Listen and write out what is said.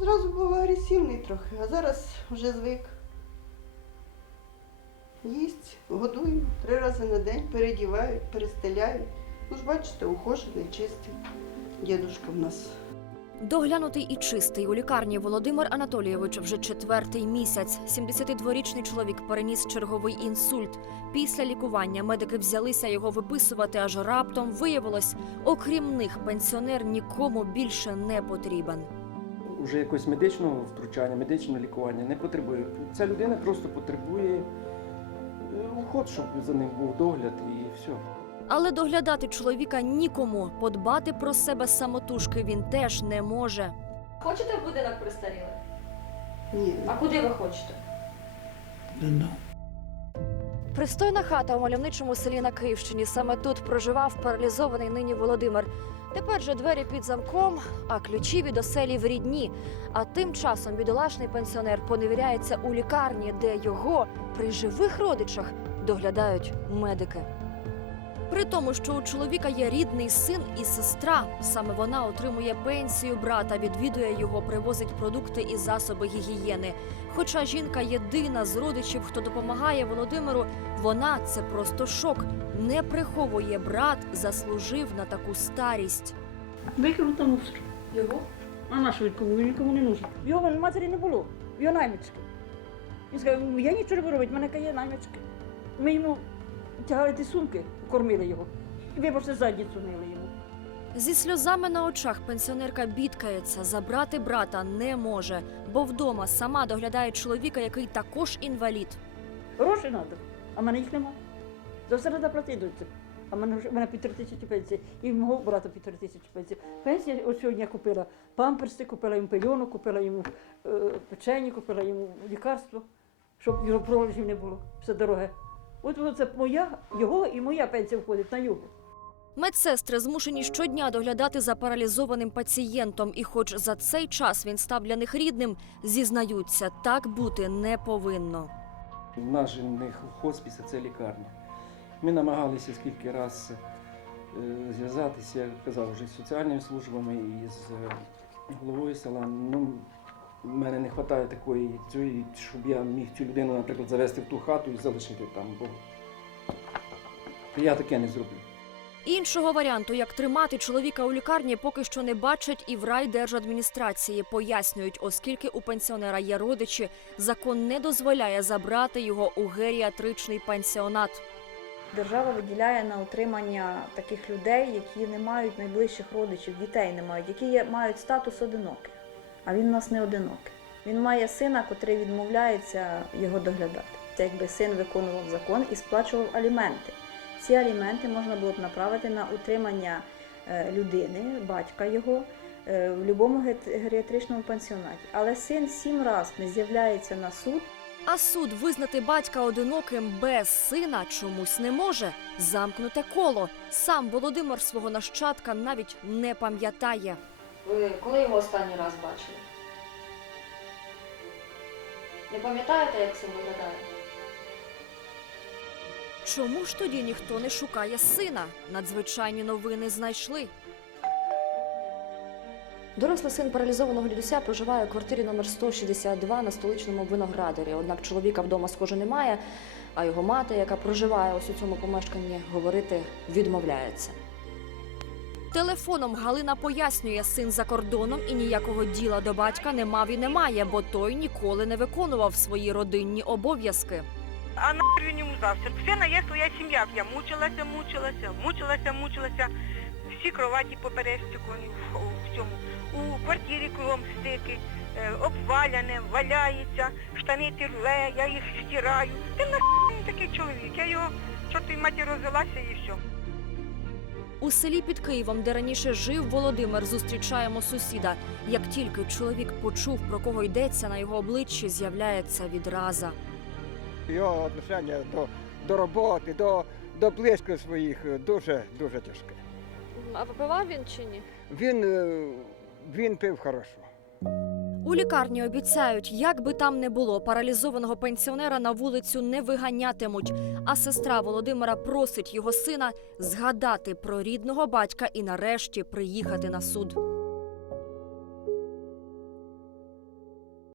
Зразу був агресивний трохи, а зараз вже звик. Їсть, годую три рази на день, передівають, перестеляють. Ну ж бачите, ухожений, чистий. Дідушка в нас. Доглянутий і чистий у лікарні Володимир Анатолійович вже четвертий місяць. 72-річний чоловік переніс черговий інсульт. Після лікування медики взялися його виписувати, аж раптом виявилось, окрім них, пенсіонер нікому більше не потрібен. Уже якогось медичного втручання, медичного лікування не потребує. Ця людина просто потребує е, уход, щоб за ним був догляд і все. Але доглядати чоловіка нікому, подбати про себе самотужки він теж не може. Хочете в будинок престарілих? Ні, А куди ви хочете? Пристойна хата у мальовничому селі на Київщині. Саме тут проживав паралізований нині Володимир. Тепер же двері під замком, а ключі від оселі в рідні. А тим часом бідолашний пенсіонер поневіряється у лікарні, де його при живих родичах доглядають медики. При тому, що у чоловіка є рідний син і сестра, саме вона отримує пенсію брата, відвідує його, привозить продукти і засоби гігієни. Хоча жінка єдина з родичів, хто допомагає Володимиру, вона це просто шок. Не приховує брат, заслужив на таку старість. Викинув мусор. Його? А на що? Він нікому не нужен. Його матері не було, його наймички. Він сказав, я нічого не буду робити, в мене є наймички. Ми йому тягали ті сумки, кормили його. І вибачте, задницю мили йому. Зі сльозами на очах пенсіонерка бідкається, забрати брата не може, бо вдома сама доглядає чоловіка, який також інвалід. Гроші треба, а в мене їх нема. За все треба платити. А в мене, вже- в мене півтори тисячі пенсії, і в мого брата півтори тисячі пенсії. Пенсія ось сьогодні я купила памперси, купила йому пельону, купила йому е, печені, купила йому лікарство, щоб його пролежів не було. Все дороге. От воно це моя, його і моя пенсія входить на його. Медсестри змушені щодня доглядати за паралізованим пацієнтом, і хоч за цей час він став для них рідним, зізнаються, так бути не повинно. Наш них хоспіс це лікарня. Ми намагалися скільки раз е, зв'язатися, я казав, вже з соціальними службами і з е, головою села. Ну, в мене не вистачає такої, цієї, щоб я міг цю людину, наприклад, завести в ту хату і залишити там, бо я таке не зроблю. Іншого варіанту, як тримати чоловіка у лікарні, поки що не бачать і в райдержадміністрації. Пояснюють, оскільки у пенсіонера є родичі, закон не дозволяє забрати його у геріатричний пансіонат. Держава виділяє на утримання таких людей, які не мають найближчих родичів, дітей не мають, які є, мають статус одиноких. А він у нас не одинокий. Він має сина, котрий відмовляється його доглядати. Це якби син виконував закон і сплачував аліменти. Ці аліменти можна було б направити на утримання е, людини, батька його, е, в будь-якому геріатричному пансіонаті. Але син сім разів не з'являється на суд. А суд визнати батька одиноким без сина чомусь не може. Замкнуте коло. Сам Володимир свого нащадка навіть не пам'ятає. Ви коли його останній раз бачили? Не пам'ятаєте, як син виглядає? Чому ж тоді ніхто не шукає сина? Надзвичайні новини знайшли. Дорослий син паралізованого дідуся проживає у квартирі номер 162 на столичному виноградарі. Однак чоловіка вдома схоже немає, а його мати, яка проживає ось у цьому помешканні, говорити відмовляється. Телефоном Галина пояснює, син за кордоном і ніякого діла до батька не мав і не має, бо той ніколи не виконував свої родинні обов'язки. А нахер він йому? В сина є своя сім'я. Я мучилася, мучилася, мучилася, мучилася. Всі кроваті поперестюкані в, в цьому. У квартирі кругом стики, е, обваляне, валяється, штани тирле, я їх стираю. Ти на він такий чоловік. Я його чортовій маті розвелася і все. У селі під Києвом, де раніше жив Володимир, зустрічаємо сусіда. Як тільки чоловік почув, про кого йдеться, на його обличчі з'являється відраза. Його отношення до, до роботи, до, до близьких своїх е, дуже дуже тяжке. А випивав він чи ні? Він, е, він пив хорошо. У лікарні обіцяють, як би там не було, паралізованого пенсіонера на вулицю не виганятимуть. А сестра Володимира просить його сина згадати про рідного батька і нарешті приїхати на суд.